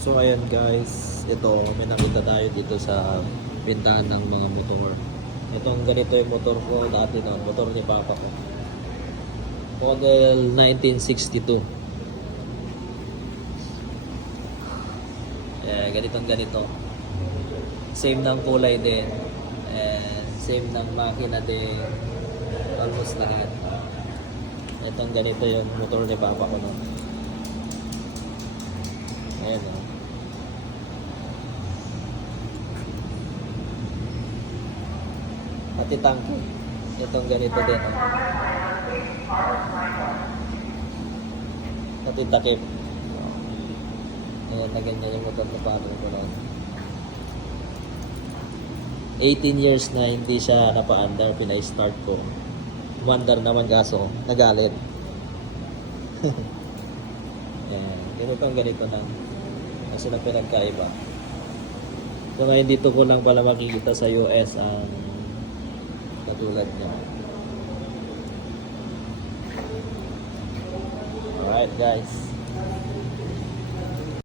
So ayan guys, ito may nakita tayo dito sa pintahan ng mga motor. Itong ganito yung motor ko dati noon, motor ni Papa ko. Model 1962. Ganitong ganito. Same ng kulay din. And same ng makina din. Almost lahat. Itong ganito yung motor ni Papa ko noon. Ayan o. Pati tangke. Itong ganito din o. Pati takip. Ayan na ganyan yung motor ni Papa ko noon. 18 years na hindi siya napa-under, pinay-start ko. Umandar naman kaso, nagalit. Ayan, ganito na. Kasi na pinagkaiba. So ngayon dito ko lang pala makikita sa US ang katulad niya. Alright guys.